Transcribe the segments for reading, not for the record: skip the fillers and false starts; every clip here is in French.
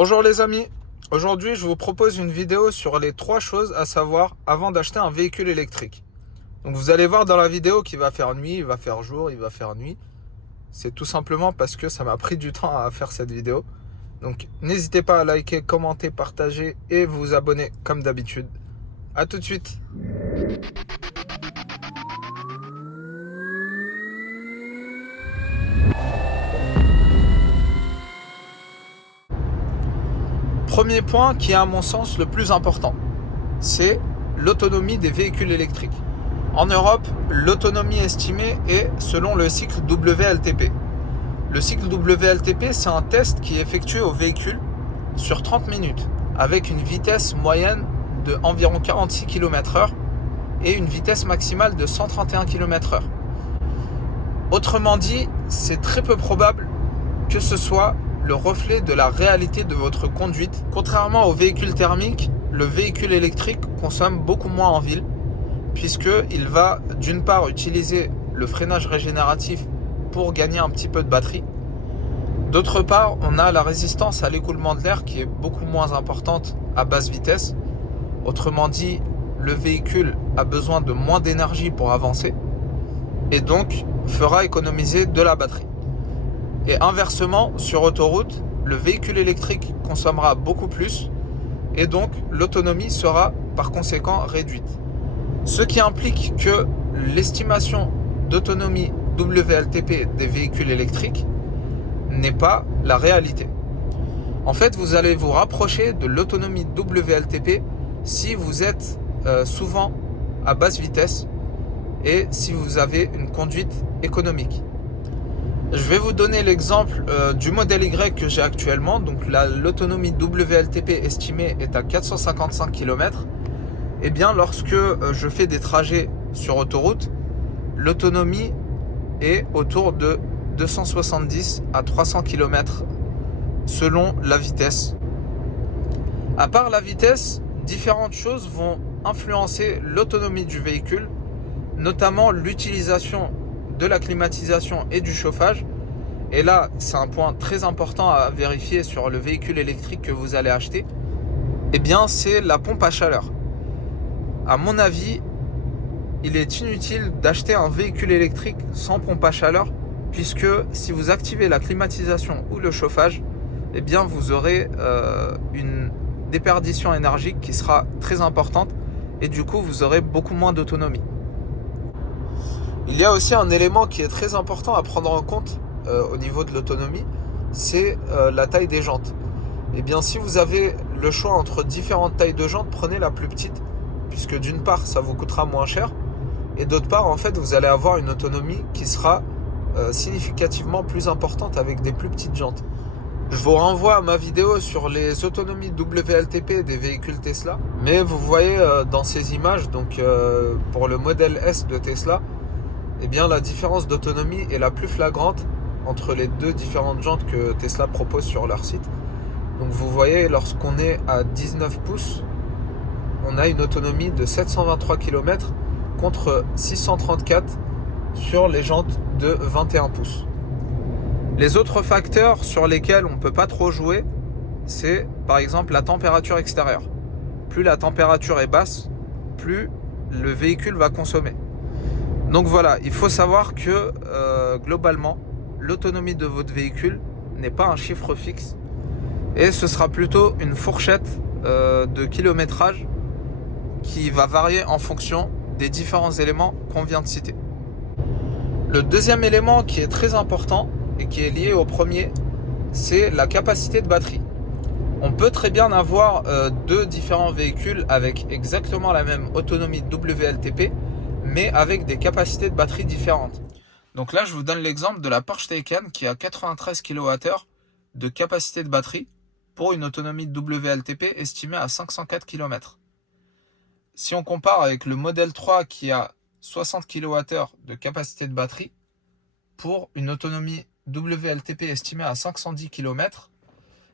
Bonjour les amis, aujourd'hui je vous propose une vidéo sur les 3 choses à savoir avant d'acheter un véhicule électrique. Donc vous allez voir dans la vidéo qu'il va faire nuit, il va faire jour, il va faire nuit. C'est tout simplement parce que ça m'a pris du temps à faire cette vidéo. Donc n'hésitez pas à liker, commenter, partager et vous abonner comme d'habitude. A tout de suite. Premier point qui est à mon sens le plus important, c'est l'autonomie des véhicules électriques. En Europe, l'autonomie estimée est selon le cycle WLTP. Le cycle WLTP, c'est un test qui est effectué au véhicule sur 30 minutes avec une vitesse moyenne de environ 46 km/h et une vitesse maximale de 131 km/h. Autrement dit, c'est très peu probable que ce soit le reflet de la réalité de votre conduite. Contrairement au véhicule thermique, le véhicule électrique consomme beaucoup moins en ville puisqu'il va d'une part utiliser le freinage régénératif pour gagner un petit peu de batterie. D'autre part, on a la résistance à l'écoulement de l'air qui est beaucoup moins importante à basse vitesse. Autrement dit, le véhicule a besoin de moins d'énergie pour avancer et donc fera économiser de la batterie. Et inversement, sur autoroute, le véhicule électrique consommera beaucoup plus et donc l'autonomie sera par conséquent réduite. Ce qui implique que l'estimation d'autonomie WLTP des véhicules électriques n'est pas la réalité. En fait, vous allez vous rapprocher de l'autonomie WLTP si vous êtes souvent à basse vitesse et si vous avez une conduite économique. Je vais vous donner l'exemple du modèle Y que j'ai actuellement. Donc l'autonomie WLTP estimée est à 455 km. Eh bien, lorsque je fais des trajets sur autoroute, l'autonomie est autour de 270 à 300 km selon la vitesse. À part la vitesse, différentes choses vont influencer l'autonomie du véhicule, notamment l'utilisation de la climatisation et du chauffage. Et là, c'est un point très important à vérifier sur le véhicule électrique que vous allez acheter. Eh bien, c'est la pompe à chaleur. À mon avis, il est inutile d'acheter un véhicule électrique sans pompe à chaleur, puisque si vous activez la climatisation ou le chauffage, eh bien vous aurez une déperdition énergique qui sera très importante et du coup vous aurez beaucoup moins d'autonomie. Il y a aussi un élément qui est très important à prendre en compte au niveau de l'autonomie, c'est la taille des jantes. Eh bien si vous avez le choix entre différentes tailles de jantes, prenez la plus petite, puisque d'une part ça vous coûtera moins cher et d'autre part en fait vous allez avoir une autonomie qui sera significativement plus importante avec des plus petites jantes. Je vous renvoie à ma vidéo sur les autonomies WLTP des véhicules Tesla, mais vous voyez dans ces images, donc pour le modèle S de Tesla, eh bien la différence d'autonomie est la plus flagrante entre les deux différentes jantes que Tesla propose sur leur site. Donc vous voyez, lorsqu'on est à 19 pouces, on a une autonomie de 723 km contre 634 sur les jantes de 21 pouces. Les autres facteurs sur lesquels on ne peut pas trop jouer, c'est par exemple la température extérieure. Plus la température est basse, plus le véhicule va consommer. Donc voilà, il faut savoir que globalement, l'autonomie de votre véhicule n'est pas un chiffre fixe et ce sera plutôt une fourchette de kilométrage qui va varier en fonction des différents éléments qu'on vient de citer. Le deuxième élément qui est très important et qui est lié au premier, c'est la capacité de batterie. On peut très bien avoir deux différents véhicules avec exactement la même autonomie WLTP, mais avec des capacités de batterie différentes. Donc là, je vous donne l'exemple de la Porsche Taycan qui a 93 kWh de capacité de batterie pour une autonomie WLTP estimée à 504 km. Si on compare avec le modèle 3 qui a 60 kWh de capacité de batterie pour une autonomie WLTP estimée à 510 km,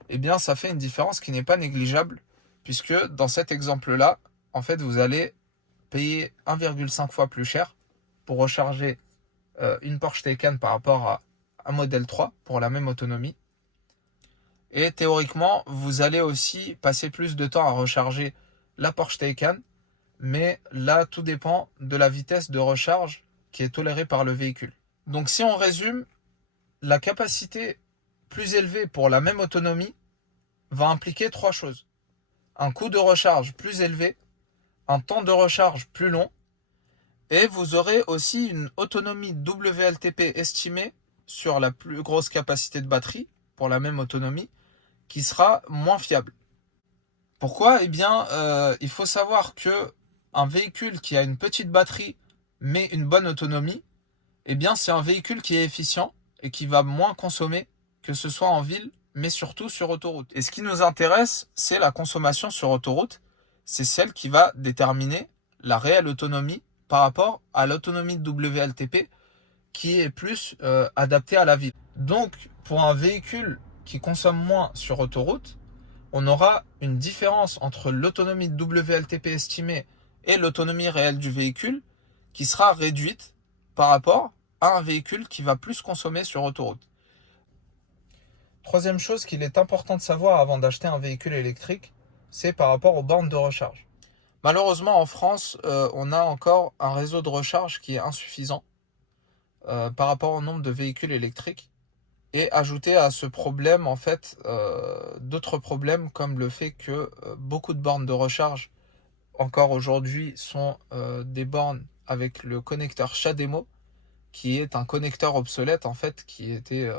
eh bien ça fait une différence qui n'est pas négligeable, puisque dans cet exemple-là, en fait, vous allez payer 1,5 fois plus cher pour recharger une Porsche Taycan par rapport à un modèle 3 pour la même autonomie. Et théoriquement, vous allez aussi passer plus de temps à recharger la Porsche Taycan. Mais là, tout dépend de la vitesse de recharge qui est tolérée par le véhicule. Donc si on résume, la capacité plus élevée pour la même autonomie va impliquer trois choses. Un coût de recharge plus élevé, un temps de recharge plus long, et vous aurez aussi une autonomie WLTP estimée sur la plus grosse capacité de batterie, pour la même autonomie, qui sera moins fiable. Pourquoi ? Eh bien, il faut savoir que un véhicule qui a une petite batterie mais une bonne autonomie, eh bien c'est un véhicule qui est efficient et qui va moins consommer, que ce soit en ville, mais surtout sur autoroute. Et ce qui nous intéresse, c'est la consommation sur autoroute. C'est celle qui va déterminer la réelle autonomie par rapport à l'autonomie de WLTP qui est plus adaptée à la ville. Donc, pour un véhicule qui consomme moins sur autoroute, on aura une différence entre l'autonomie de WLTP estimée et l'autonomie réelle du véhicule qui sera réduite par rapport à un véhicule qui va plus consommer sur autoroute. Troisième chose qu'il est important de savoir avant d'acheter un véhicule électrique, c'est par rapport aux bornes de recharge. Malheureusement, en France, on a encore un réseau de recharge qui est insuffisant par rapport au nombre de véhicules électriques. Et ajouter à ce problème, en fait, d'autres problèmes comme le fait que beaucoup de bornes de recharge, encore aujourd'hui, sont des bornes avec le connecteur CHAdeMO, qui est un connecteur obsolète, en fait, qui était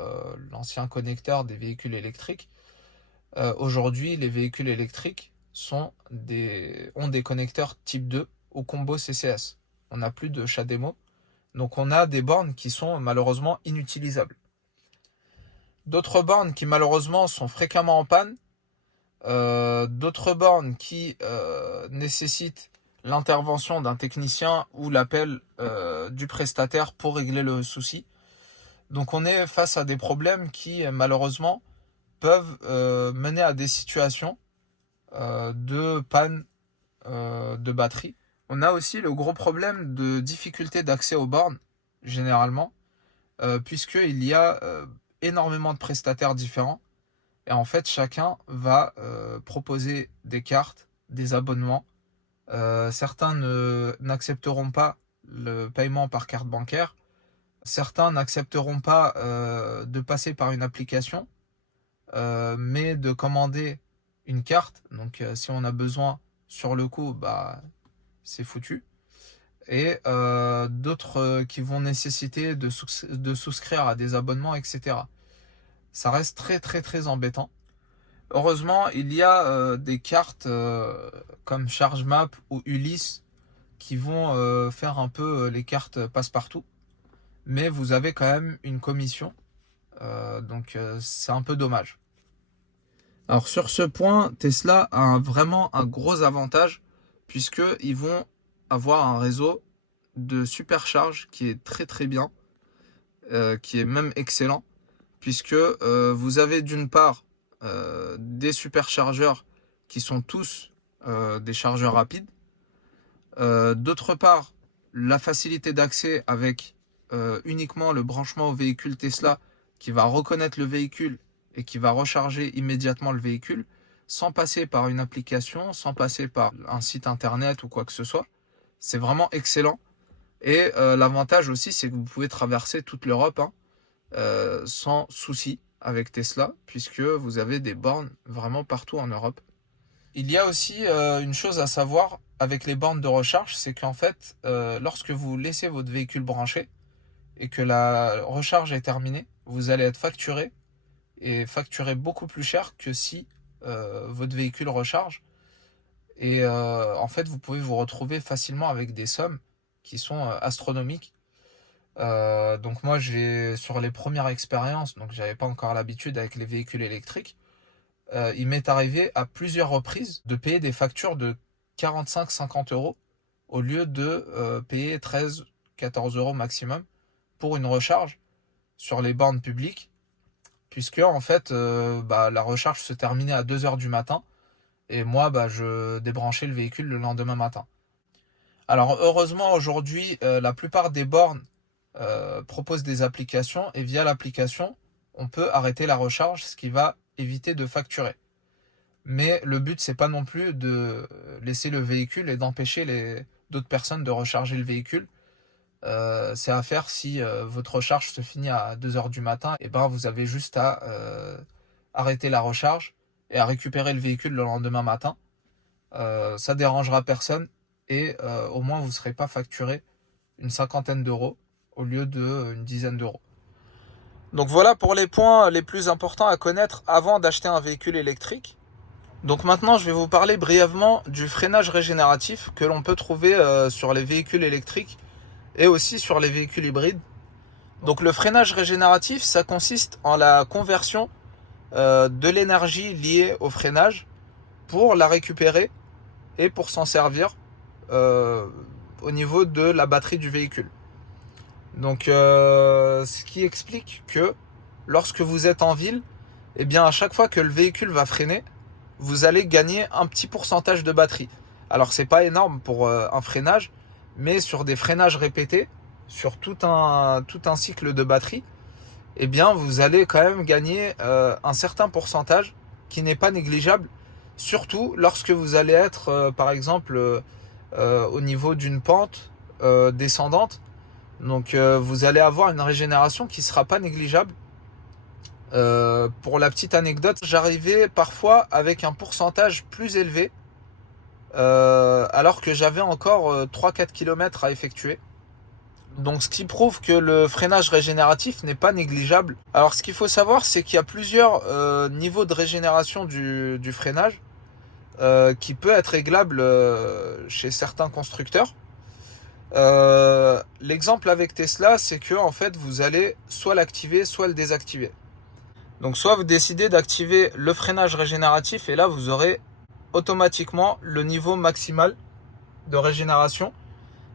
l'ancien connecteur des véhicules électriques. Aujourd'hui, les véhicules électriques ont des connecteurs type 2 ou combo CCS. On n'a plus de CHAdeMO, donc on a des bornes qui sont malheureusement inutilisables. D'autres bornes qui malheureusement sont fréquemment en panne, d'autres bornes qui nécessitent l'intervention d'un technicien ou l'appel du prestataire pour régler le souci. Donc on est face à des problèmes qui malheureusement peuvent mener à des situations de panne de batterie. On a aussi le gros problème de difficulté d'accès aux bornes, généralement, puisqu'il y a énormément de prestataires différents et en fait chacun va proposer des cartes, des abonnements. Certains n'accepteront pas le paiement par carte bancaire, certains n'accepteront pas de passer par une application, mais de commander une carte. Donc si on a besoin sur le coup, bah c'est foutu. Et d'autres qui vont nécessiter de souscrire à des abonnements, etc. Ça reste très très très embêtant. Heureusement, il y a des cartes comme ChargeMap ou Ulysse qui vont faire un peu les cartes passe-partout. Mais vous avez quand même une commission, donc c'est un peu dommage. Alors sur ce point, Tesla a vraiment un gros avantage puisqu'ils vont avoir un réseau de supercharge qui est très très bien, qui est même excellent, puisque vous avez d'une part des superchargeurs qui sont tous des chargeurs rapides, d'autre part la facilité d'accès avec uniquement le branchement au véhicule Tesla qui va reconnaître le véhicule et qui va recharger immédiatement le véhicule sans passer par une application, sans passer par un site internet ou quoi que ce soit. C'est vraiment excellent. Et l'avantage aussi, c'est que vous pouvez traverser toute l'Europe sans souci avec Tesla, puisque vous avez des bornes vraiment partout en Europe. Il y a aussi une chose à savoir avec les bornes de recharge, c'est qu'en fait, lorsque vous laissez votre véhicule branché et que la recharge est terminée, vous allez être facturé et facturé beaucoup plus cher que si votre véhicule recharge. Et en fait, vous pouvez vous retrouver facilement avec des sommes qui sont astronomiques. Donc moi, sur les premières expériences, donc j'avais pas encore l'habitude avec les véhicules électriques, il m'est arrivé à plusieurs reprises de payer des factures de 45-50 euros au lieu de payer 13-14 euros maximum pour une recharge sur les bornes publiques, puisque en fait la recharge se terminait à 2 heures du matin et moi je débranchais le véhicule le lendemain matin. Alors heureusement aujourd'hui la plupart des bornes proposent des applications et via l'application on peut arrêter la recharge, ce qui va éviter de facturer. Mais le but, c'est pas non plus de laisser le véhicule et d'empêcher d'autres personnes de recharger le véhicule. C'est à faire si votre recharge se finit à 2 heures du matin, et ben vous avez juste à arrêter la recharge et à récupérer le véhicule le lendemain matin. Ça dérangera personne et au moins vous ne serez pas facturé une cinquantaine d'euros au lieu d'une dizaine d'euros. Donc voilà pour les points les plus importants à connaître avant d'acheter un véhicule électrique. Donc maintenant, je vais vous parler brièvement du freinage régénératif que l'on peut trouver sur les véhicules électriques et aussi sur les véhicules hybrides. Donc le freinage régénératif, ça consiste en la conversion de l'énergie liée au freinage pour la récupérer et pour s'en servir au niveau de la batterie du véhicule. Donc ce qui explique que lorsque vous êtes en ville, eh bien à chaque fois que le véhicule va freiner, vous allez gagner un petit pourcentage de batterie. Alors c'est pas énorme pour un freinage, mais sur des freinages répétés, sur tout un cycle de batterie, eh bien vous allez quand même gagner un certain pourcentage qui n'est pas négligeable, surtout lorsque vous allez être par exemple au niveau d'une pente descendante. Donc vous allez avoir une régénération qui ne sera pas négligeable. Pour la petite anecdote, j'arrivais parfois avec un pourcentage plus élevé alors que j'avais encore 3-4 km à effectuer. Donc ce qui prouve que le freinage régénératif n'est pas négligeable. Alors ce qu'il faut savoir, c'est qu'il y a plusieurs niveaux de régénération du freinage qui peut être réglable chez certains constructeurs. L'exemple avec Tesla, c'est que en fait vous allez soit l'activer, soit le désactiver. Donc soit vous décidez d'activer le freinage régénératif et là vous aurez automatiquement le niveau maximal de régénération,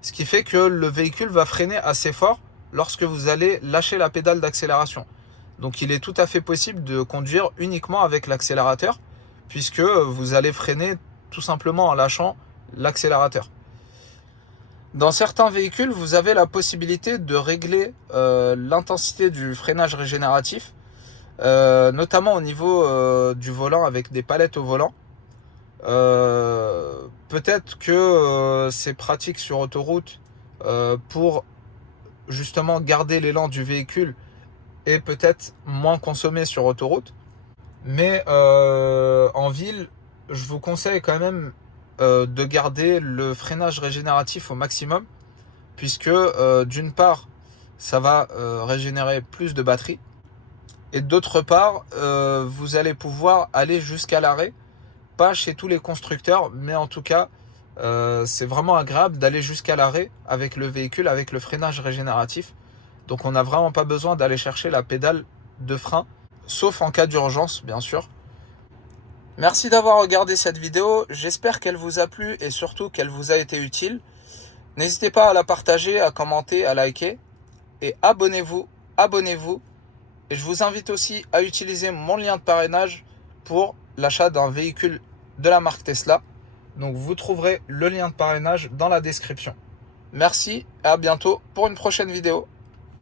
ce qui fait que le véhicule va freiner assez fort lorsque vous allez lâcher la pédale d'accélération. Donc il est tout à fait possible de conduire uniquement avec l'accélérateur puisque vous allez freiner tout simplement en lâchant l'accélérateur. Dans certains véhicules, vous avez la possibilité de régler l'intensité du freinage régénératif, notamment au niveau du volant avec des palettes au volant. Peut-être que c'est pratique sur autoroute pour justement garder l'élan du véhicule et peut-être moins consommer sur autoroute. Mais en ville, je vous conseille quand même de garder le freinage régénératif au maximum puisque d'une part ça va régénérer plus de batterie et d'autre part vous allez pouvoir aller jusqu'à l'arrêt, pas chez tous les constructeurs mais en tout cas c'est vraiment agréable d'aller jusqu'à l'arrêt avec le véhicule avec le freinage régénératif. Donc on n'a vraiment pas besoin d'aller chercher la pédale de frein sauf en cas d'urgence bien sûr. Merci d'avoir regardé cette vidéo, j'espère qu'elle vous a plu et surtout qu'elle vous a été utile. N'hésitez pas à la partager, à commenter, à liker et abonnez-vous. Et je vous invite aussi à utiliser mon lien de parrainage pour l'achat d'un véhicule de la marque Tesla. Donc vous trouverez le lien de parrainage dans la description. Merci et à bientôt pour une prochaine vidéo.